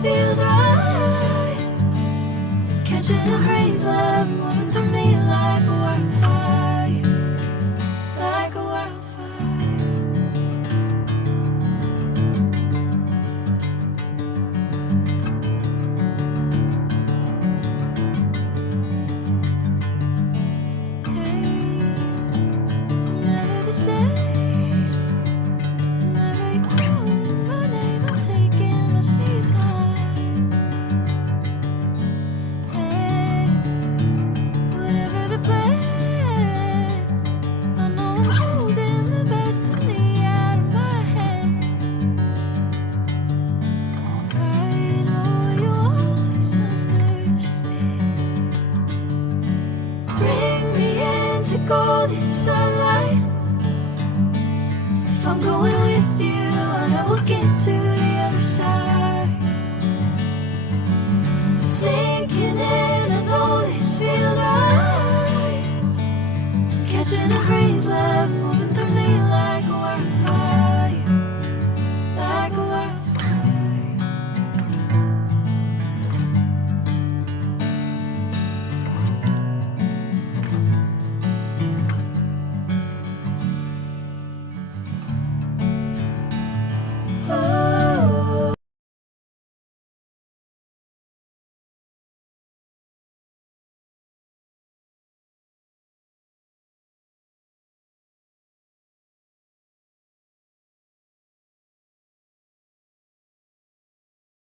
feels right. Catching a breeze, love moving through me like a wildfire, like a wildfire. Hey, I'm never the same. Whenever you're calling my name, I'm taking my sweet time. Hey, whatever the plan, I know I'm holding the best of me out of my hand. I know you always understand. Bring me into golden sunlight. If I'm going with you,